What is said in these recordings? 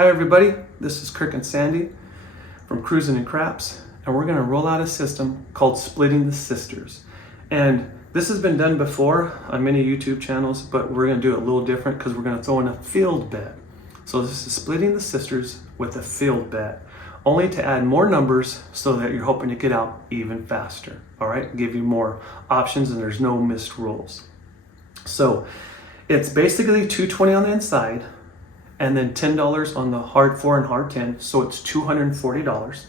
Hi everybody, this is Kirk and Sandy from Cruising and Craps, and we're going to roll out a system called Splitting the Sisters. And this has been done before on many YouTube channels, but we're going to do it a little different because we're going to throw in a field bet. So this is Splitting the Sisters with a field bet, only to add more numbers so that you're hoping to get out even faster. All right, give you more options and there's no missed rules. So it's basically $220 on the inside, and then $10 on the hard 4 and hard 10, so it's $240.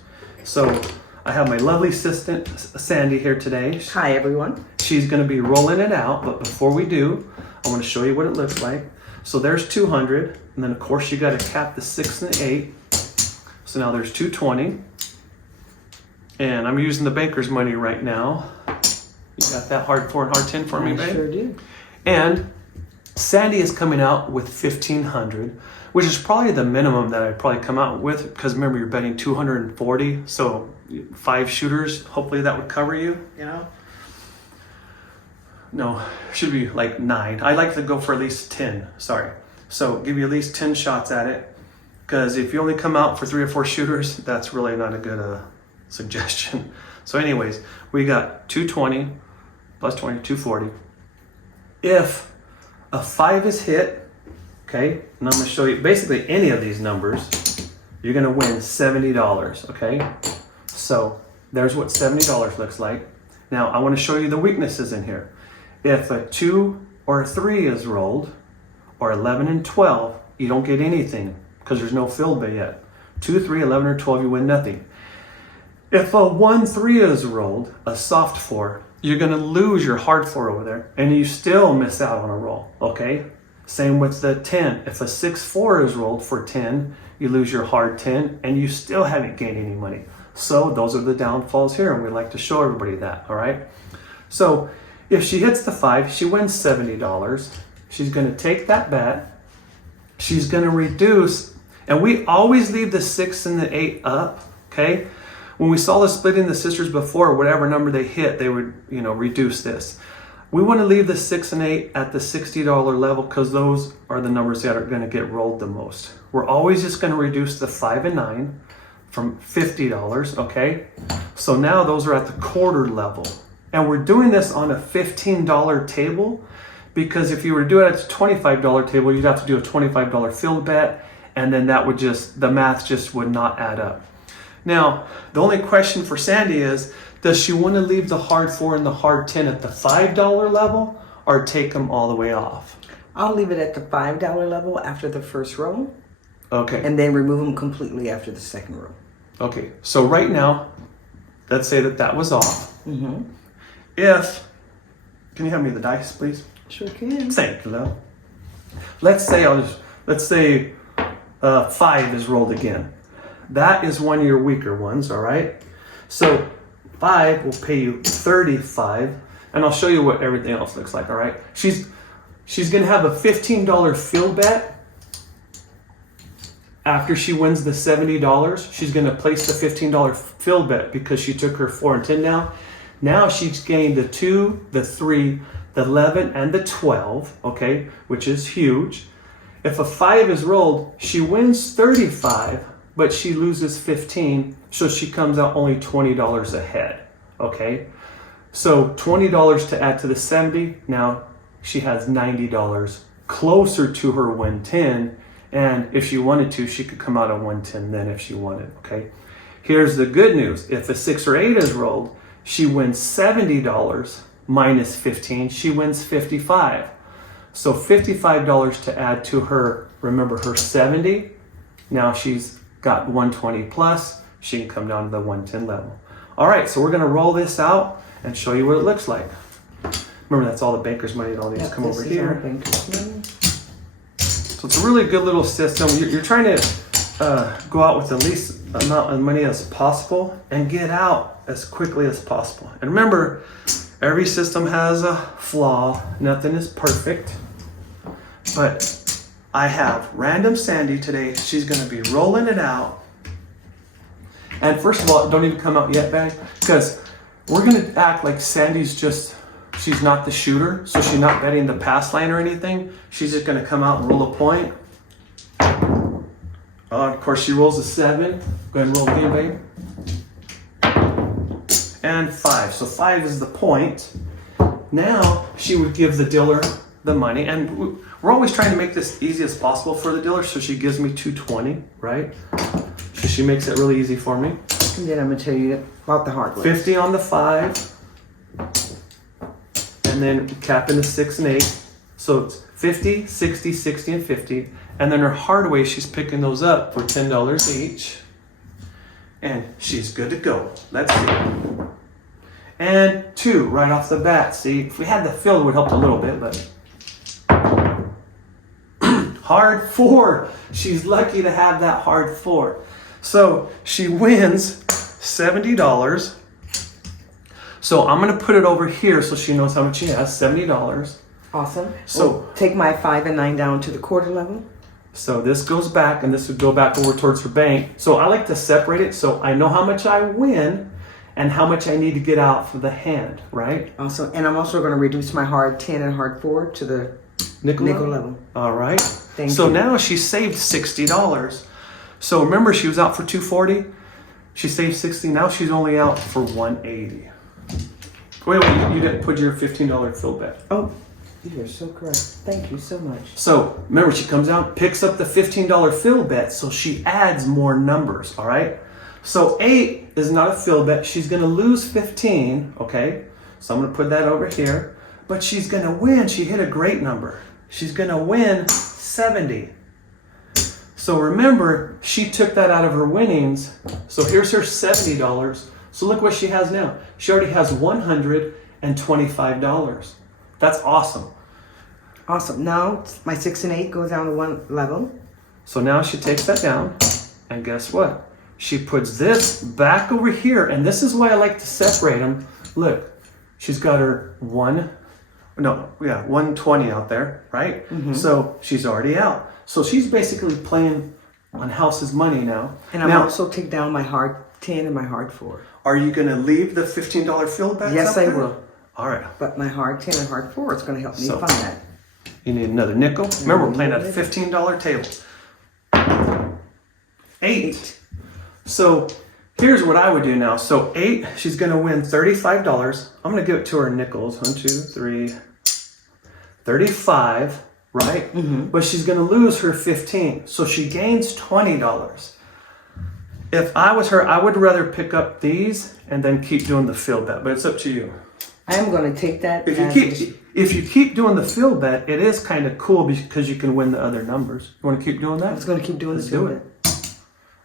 So I have my lovely assistant, Sandy, here today. Hi, everyone. She's gonna be rolling it out, but before we do, I wanna show you what it looks like. So there's 200, and then of course you gotta cap the 6 and the 8. So now there's 220. And I'm using the banker's money right now. You got that hard 4 and hard 10 for me, babe? I sure do. And Sandy is coming out with 1,500, which is probably the minimum that I'd probably come out with, because remember you're betting 240, so 5 shooters, hopefully that would cover you, you know? No, should be like 9. I'd like to go for at least 10, sorry. So give you at least 10 shots at it, because if you only come out for 3 or 4 shooters, that's really not a good suggestion. So anyways, we got 220 plus 20, 240. If a 5 is hit, okay, and I'm gonna show you basically any of these numbers, you're gonna win $70, okay? So there's what $70 looks like. Now I wanna show you the weaknesses in here. If a 2 or a 3 is rolled, or 11 and 12, you don't get anything because there's no field bet yet. 2, 3, 11, or 12, you win nothing. If a 1, 3 is rolled, a soft 4, you're gonna lose your hard 4 over there and you still miss out on a roll, okay? Same with the 10. If a 6, 4 is rolled for 10, you lose your hard 10 and you still haven't gained any money. So those are the downfalls here, and we like to show everybody that, all right? So if she hits the 5, she wins $70. She's gonna take that bet, she's gonna reduce, and we always leave the 6 and the 8 up, okay? When we saw the Splitting the Sisters before, whatever number they hit, they would, reduce this. We want to leave the 6 and 8 at the $60 level because those are the numbers that are going to get rolled the most. We're always just going to reduce the 5 and 9 from $50, okay? So now those are at the quarter level. And we're doing this on a $15 table because if you were to do it at a $25 table, you'd have to do a $25 field bet, and then that would the math just would not add up. Now, the only question for Sandy is, does she want to leave the hard 4 and the hard 10 at the $5 level or take them all the way off? I'll leave it at the $5 level after the first row. Okay. And then remove them completely after the second row. Okay, so right now, let's say that was off. Mm-hmm. Can you hand me the dice, please? Sure can. Thank you, love. Let's say 5 is rolled again. That is one of your weaker ones, all right? So 5 will pay you 35, and I'll show you what everything else looks like, all right? She's gonna have a $15 field bet. After she wins the $70, she's gonna place the $15 field bet because she took her 4 and 10 down. Now she's gained the 2, the 3, the 11, and the 12, okay, which is huge. If a 5 is rolled, she wins 35, but she loses 15, so she comes out only $20 ahead, okay? So $20 to add to the 70, now she has $90 closer to her 110, and if she wanted to, she could come out on 110 then if she wanted, okay? Here's the good news. If a 6 or 8 is rolled, she wins $70 minus 15, she wins 55. So $55 to add to her, remember her 70, now she's got 120 plus, she can come down to the 110 level. All right, so we're gonna roll this out and show you what it looks like. Remember, that's all the banker's money, all these come over here. So it's a really good little system. You're trying to go out with the least amount of money as possible and get out as quickly as possible. And remember, every system has a flaw, nothing is perfect, but I have Random Sandy today. She's gonna be rolling it out. And first of all, don't even come out yet, babe, because we're gonna act like she's not the shooter, so she's not betting the pass line or anything. She's just gonna come out and roll a point. Of course, she rolls a 7. Go ahead and roll again, babe. And 5. So 5 is the point. Now she would give the dealer the money, and we're always trying to make this easy as possible for the dealer. So she gives me $220, right? So she makes it really easy for me. And then I'm gonna tell you about the hard way. 50 on the 5, and then cap into 6 and 8. So it's 50, 60, 60, and 50. And then her hard way, she's picking those up for $10 each. And she's good to go. Let's see. And 2 right off the bat. See, if we had the fill, it would help a little bit, but hard 4. She's lucky to have that hard 4. So she wins $70. So I'm gonna put it over here so she knows how much she has, $70. Awesome. So we'll take my 5 and 9 down to the quarter level. So this goes back, and this would go back over towards her bank. So I like to separate it so I know how much I win and how much I need to get out for the hand, right? Awesome. And I'm also going to reduce my hard 10 and hard 4 to the Nickel level. All right. Thank so you. now she saved $60. So remember, she was out for $240. She saved $60. Now she's only out for $180. Wait, you didn't put your $15 fill bet. Oh, you are so correct. Thank you so much. So remember, she comes out, picks up the $15 fill bet, so she adds more numbers, all right? So 8 is not a fill bet. She's going to lose 15, okay? So I'm going to put that over here. But she's going to win. She hit a great number. She's going to win 70. So remember, she took that out of her winnings. So here's her $70. So look what she has now. She already has $125. That's awesome. Awesome. Now my 6 and 8 goes down to 1 level. So now she takes that down, and guess what? She puts this back over here, and this is why I like to separate them. Look, she's got her 120 out there, right? Mm-hmm. So she's already out. So she's basically playing on house's money now. And I'm also take down my hard 10 and my hard 4. Are you going to leave the $15 fill bets? Yes, I there? will. All right. But my hard 10 and hard 4 is going to help me find that. You need another nickel. Remember, we're playing at a $15 table. 8. So here's what I would do now. So 8, she's going to win $35. I'm going to give it to her nickels. 1, 2, 3, 35, right? Mm-hmm. But she's going to lose her 15. So she gains $20. If I was her, I would rather pick up these and then keep doing the fill bet. But it's up to you. I'm going to take that. If you keep doing the fill bet, it is kind of cool because you can win the other numbers. You want to keep doing that? I was going to keep doing the fill bet.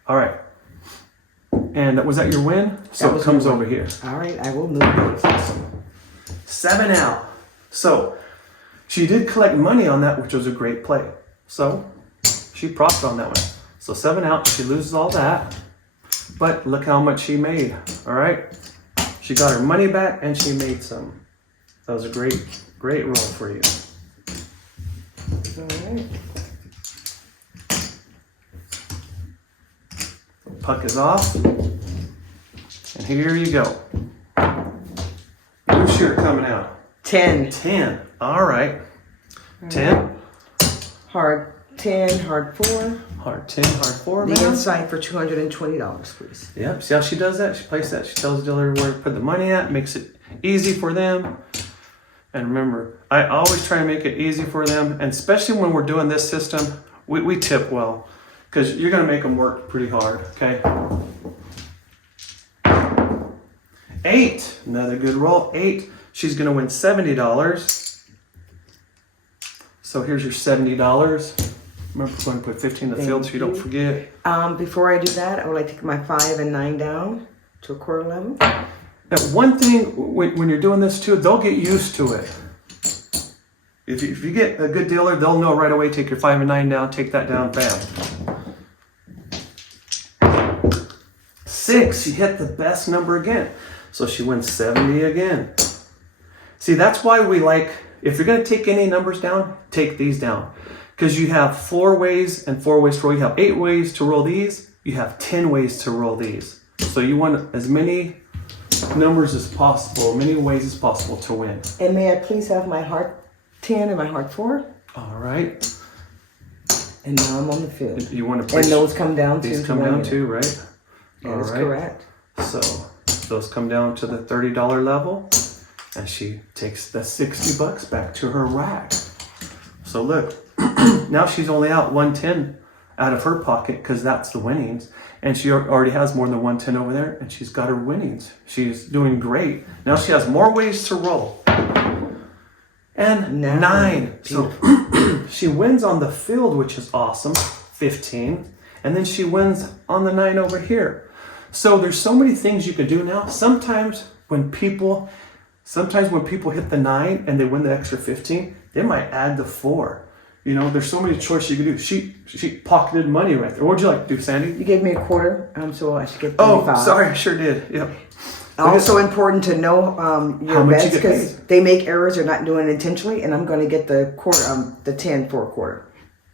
All right. And was that your win? So it comes over here. All right, I will move it. 7 out. So she did collect money on that, which was a great play. So she profited on that one. So 7 out. She loses all that. But look how much she made. All right. She got her money back and she made some. That was a great roll for you. All right. Puck is off. And here you go. New shooter coming out. 10. 10. All right. 10. Hard 10, hard 4. Hard 10, hard 4, man. The inside for $220, please. Yep. See how she does that? She plays that. She tells the dealer where to put the money at. Makes it easy for them. And remember, I always try and make it easy for them. And especially when we're doing this system, we tip well. Because you're going to make them work pretty hard, okay? 8, another good roll. 8, she's going to win $70. So here's your $70. Remember, we're going to put 15 in the field so you don't forget. Before I do that, I would like to take my 5 and 9 down to a quarter level. Now, one thing, when you're doing this too, they'll get used to it. If you get a good dealer, they'll know right away, take your 5 and 9 down, take that down, bam. 6, she hit the best number again. So she wins 70 again. See, that's why we like, if you're going to take any numbers down, take these down. Because you have 4 ways and 4 ways to roll. You have 8 ways to roll these. You have 10 ways to roll these. So you want as many numbers as possible, many ways as possible to win. And may I please have my heart 10 and my heart 4? All right. And now I'm on the field. You want to place And those come down to these come down too, right? That is correct. So those come down to the $30 level, and she takes the $60 back to her rack. So look, now she's only out 110 out of her pocket because that's the winnings, and she already has more than 110 over there, and she's got her winnings. She's doing great. Now she has more ways to roll. And 9. So she wins on the field, which is awesome, 15. And then she wins on the 9 over here. So there's so many things you could do now. Sometimes when people hit the 9 and they win the extra 15, they might add the 4. You know, there's so many choices you could do. She pocketed money right there. What would you like to do, Sandy? You gave me a quarter, so I should get 35. Oh, sorry, I sure did. Yep. Also important to know your much bets you get because paid. they make errors. They're not doing it intentionally, and I'm going to get the quarter, the 10 for a quarter.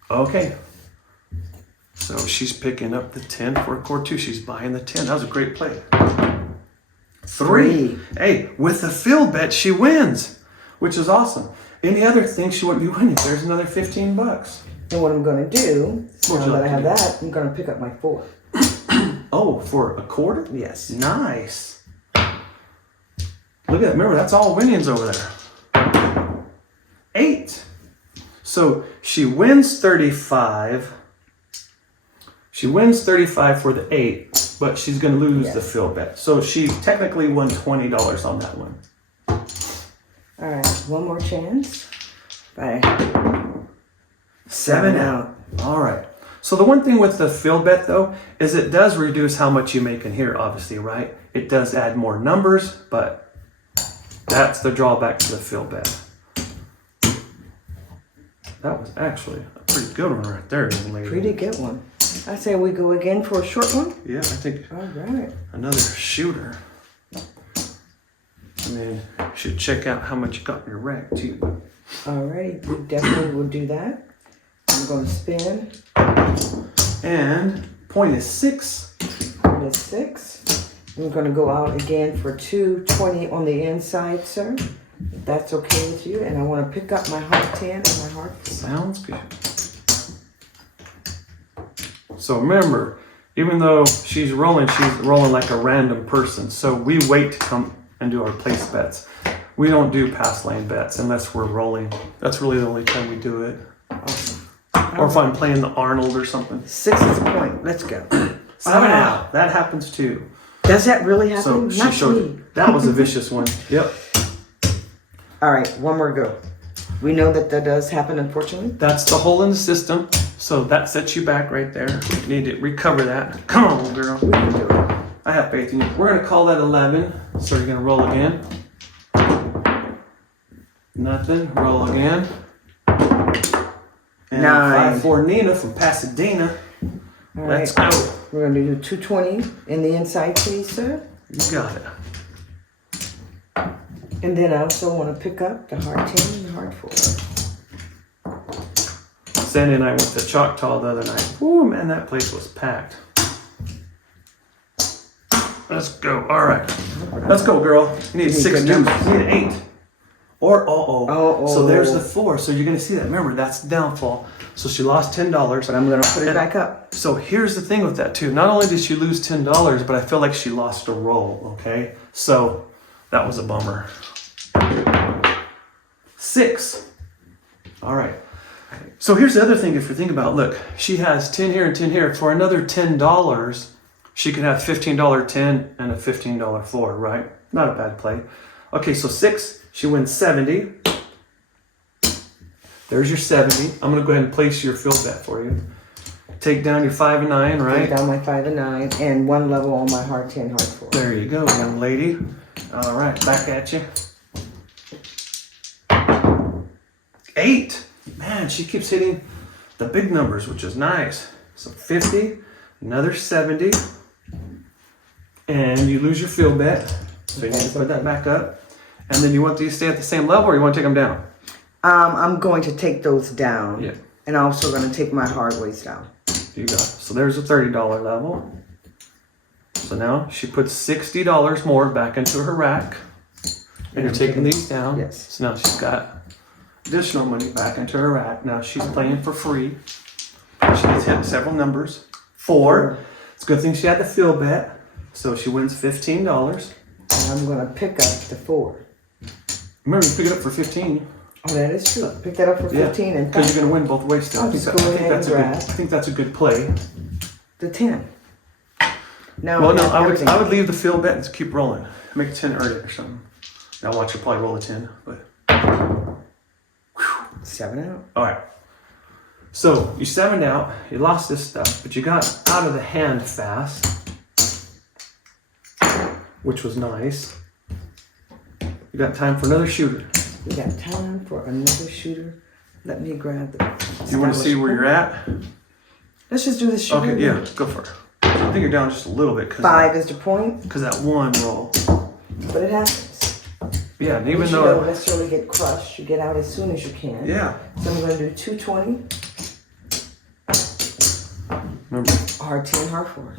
Okay. So she's picking up the 10 for a quarter too. She's buying the 10. That was a great play. 3. Hey, with the field bet, she wins, which is awesome. Any other thing she wouldn't be winning. There's another $15. And what I'm going to do, What would now you that like I have to do? that, I'm going to pick up my 4. Oh, for a quarter? Yes. Nice. Look at that. Remember, that's all winnings over there. 8. So she wins 35. She wins 35 for the 8, but she's going to lose the field bet. So she technically won $20 on that one. All right, one more chance. Bye. 7 out. All right. So the one thing with the field bet, though, is it does reduce how much you make in here, obviously, right? It does add more numbers, but that's the drawback to the field bet. That was actually a pretty good one right there, young lady. Pretty good one. I say we go again for a short one. Yeah, I think All right. another shooter. And then you should check out how much you got in your rack, too. All right, we definitely will do that. I'm going to spin. And point is 6. It is 6. I'm going to go out again for 220 on the inside, sir. If that's okay with you. And I want to pick up my heart 10 and my heart 4. Sounds good. So remember, even though she's rolling like a random person. So we wait to come and do our place bets. We don't do pass lane bets unless we're rolling. That's really the only time we do it. Awesome. Or if I'm playing the Arnold or something. 6 is a point. Let's go. 7 out. That happens too. Does that really So happen? she Not showed me. it. That was a vicious one. Yep. All right, one more go. We know that does happen, unfortunately. That's the hole in the system. So that sets you back right there. You need to recover that. Come on, girl. We can do it. I have faith in you. We're going to call that 11. So you're going to roll again. Nothing. Roll again. And 9. 5 for Nina from Pasadena. All Let's right. go. We're going to do 220 in the inside, please, sir. You got it. And then I also want to pick up the heart 10 and the heart 4. Sandy and I went to Choctaw the other night. Ooh, man, that place was packed. Let's go. All right. Let's go, girl. You need 6 good deuce. numbers. You need 8. Or Uh-oh. So there's the 4. So you're going to see that. Remember, that's the downfall. So she lost $10. But I'm going to put it back up. So here's the thing with that, too. Not only did she lose $10, but I feel like she lost a roll, okay? So that was a bummer. 6. All right. So here's the other thing if you think about it. Look, she has 10 here and 10 here. For another $10, she could have $15 10 and a $15 floor, right? Not a bad play. Okay, so 6, she wins 70. There's your 70. I'm going to go ahead and place your field bet for you. Take down your 5 and 9, right? Take down my 5 and 9 and one level on my heart 10, heart 4. There you go, young lady. All right, back at you. 8. Man, she keeps hitting the big numbers, which is nice. So 50, another 70. And you lose your field bet. So you need to put that back up. And then you want these to stay at the same level or you want to take them down? I'm going to take those down. Yeah. And I'm also going to take my hard ways down. You got it. So there's a $30 level. So now she puts $60 more back into her rack. And you're taking these down. Yes. So now she's got additional money back into her rack. Now she's playing for free. several numbers. 4. It's a good thing she had the field bet. So she wins $15. And I'm going to pick up the 4. Remember, you pick it up for 15. Oh, that is true. Pick that up for 15 and because you're going to win both ways still. I'll just go ahead and grab. I think that's a good play. The 10. Now Well, no, I would leave the field bet and keep rolling. Make a 10 earn it or something. Now watch her probably roll a 10, but 7 out. all right. So you 7'd out. You lost this stuff, but you got out of the hand fast, which was nice. You got time for another shooter. We got time for another shooter. Let me grab the. You want to see where you're at? Let's just do the shooter. Okay, yeah, go for it. I think you're down just a little bit. 5 is the point. Because that one roll. But it happens. Yeah, and even you though. don't necessarily get crushed, you get out as soon as you can. Yeah. So I'm going to do 220. Remember. Hard 10, hard 4.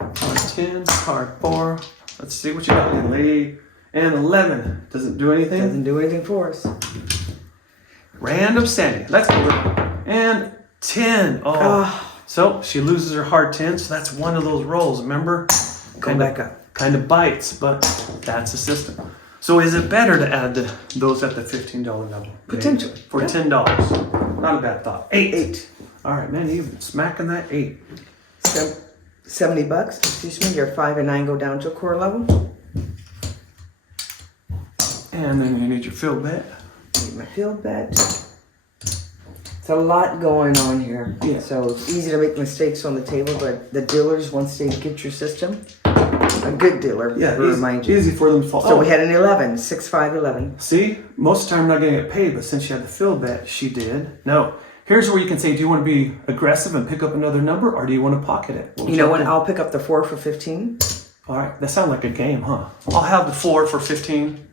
Hard 10, hard 4. Let's see what you got. Lady and 11. Doesn't do anything? Doesn't do anything for us. Random Sandy. Let's go. And 10. Oh. So she loses her hard 10. So that's one of those rolls, remember? Go back up. Kind of bites, but that's the system. So is it better to add those at the $15 level? Potentially. For $10. Not a bad thought. 8. 8. All right, man. You've been smacking that 8. $70. Excuse me. Your 5 and 9 go down to a core level. And then you need your field bet. Need my field bet. It's a lot going on here. Yeah. So it's easy to make mistakes on the table, but the dealers, once they get your system, a good dealer will remind you. Easy for them to fall. So we had an 11, 6, 5, 11. See, most of the time I'm not going to get paid, but since she had the field bet, she did. Now, here's where you can say, do you want to be aggressive and pick up another number, or do you want to pocket it? You know what? I'll pick up the 4 for 15. All right, that sounds like a game, huh? I'll have the 4 for 15.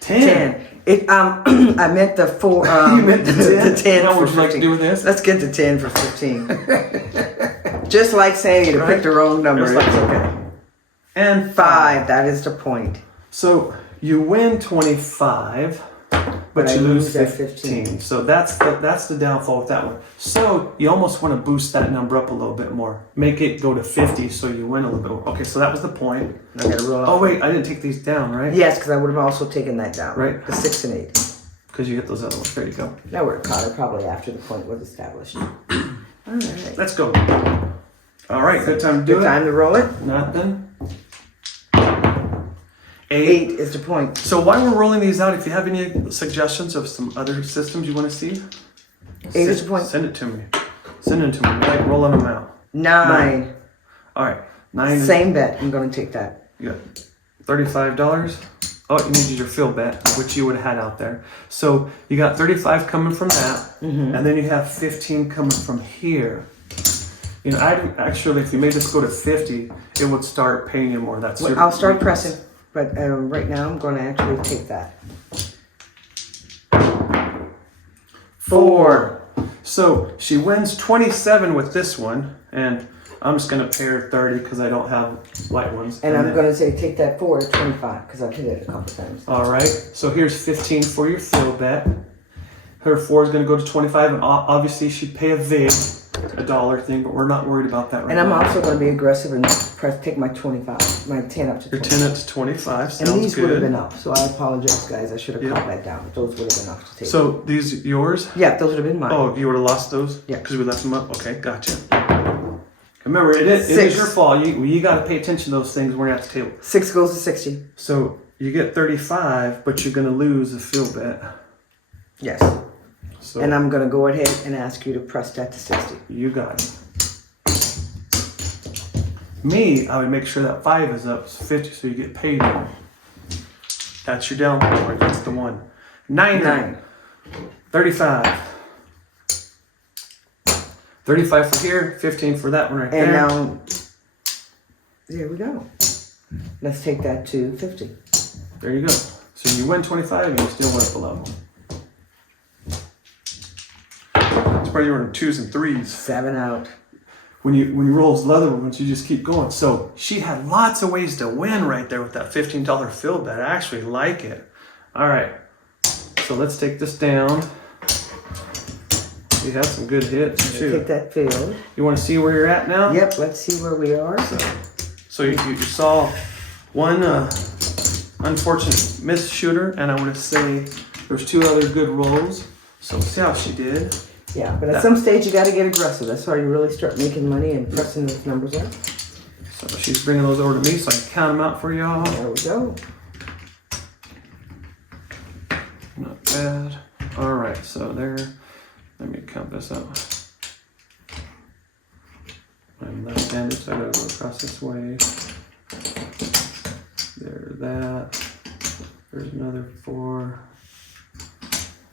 10. I meant the 4. You meant the 10? The 10 Now for would you 15. like to do with this? Let's get the 10 for 15. Just like saying to pick the wrong number. Just like it's okay. And 5. That is the point. So you win 25, but you lose 15. So that's the downfall with that one. So you almost want to boost that number up a little bit more. Make it go to 50 so you win a little bit more. Okay, so that was the point. I gotta roll Oh wait, I didn't take these down, right? Yes, because I would have also taken that down. Right. The 6 and 8. Because you hit those other ones. There you go. That would have caught her probably after the point was established. All right. Let's go. All right, good time to do Good it. time to roll it. Nothing. 8 is the point. So while we're rolling these out, if you have any suggestions of some other systems you want to see, 8 is the point. Send it to me. Send it to me. I like rolling them out. 9. All right. 9. Same bet. I'm going to take that. You got $35. Oh, you needed your field bet, which you would have had out there. So you got 35 coming from that, and then you have 15 coming from here. You know, actually, if you made this go to 50, it would start paying you more. That's I'll start pressing, but right now I'm going to actually take that. 4. So she wins 27 with this one, and I'm just going to pay her 30 because I don't have white ones. And I'm going to say take that 4 to 25 because I've hit it a couple times. All right. So here's 15 for your field bet. Her 4 is going to go to 25, and obviously she'd pay a vig, $1 thing, but we're not worried about that right now. And I'm also going to be aggressive and take my 25, my 10 up to 25. Your 10 up to 25. Sounds and these good. would have been up, so I apologize, guys. I should have cut that down. Those would have been up to take. So these yours? Yeah, those would have been mine. Oh, you would have lost those? Yeah. Because we left them up? Okay, gotcha. Remember, it is 6. your fault. You got to pay attention to those things when you're at the table. 6 goes to 60. So you get 35, but you're going to lose the field bet. Yes. So And I'm going to go ahead and ask you to press that to 60. you got it. Me, I would make sure that 5 is up to 50 so you get paid more. That's your downfall, right? That's the one. 9. 35. 35 for here, 15 for that one right And there. now, there we go. Let's take that to 50. There you go. So you win 25 and you still went up a level. It's probably you were in 2s and 3s. 7 out. When you roll those leather ones, you just keep going. So she had lots of ways to win right there with that $15 field bet. I actually like it. All right. So let's take this down. She had some good hits Take too. that field. You want to see where you're at now? Yep, let's see where we are. So you saw one unfortunate miss shooter, and I want to say there's 2 other good rolls. So we'll see how she did. Yeah, but at some stage you got to get aggressive. That's how you really start making money and pressing those numbers up. So she's bringing those over to me so I can count them out for y'all. There we go. Not bad. All right, so there. Let me count this out. I'm left-handed, so I gotta go across this way. There's that. There's another 4.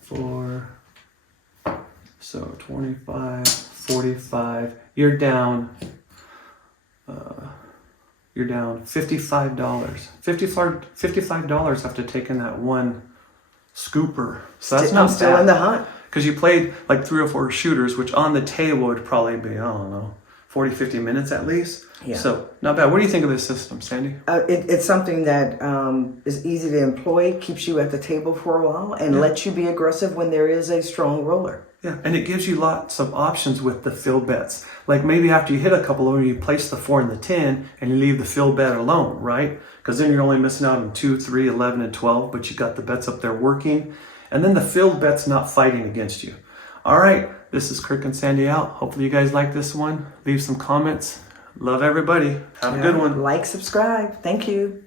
4. So 25, 45. You're down. You're down $55. $55 after taking that one scooper. So that's not I'm still bad. in the hunt. Because you played like 3 or 4 shooters, which on the table would probably be, I don't know, 40, 50 minutes at least. Yeah. So not bad. What do you think of this system, Sandy? It's something that is easy to employ, keeps you at the table for a while, and lets you be aggressive when there is a strong roller. Yeah, and it gives you lots of options with the fill bets. Like maybe after you hit a couple of them, you place the 4 and the 10, and you leave the fill bet alone, right? Because then you're only missing out on 2, 3, 11, and 12, but you got the bets up there working. And then the filled bet's not fighting against you. All right, this is Kirk and Sandy out. Hopefully you guys like this one. Leave some comments. Love everybody. Have a good one. Like, subscribe. Thank you.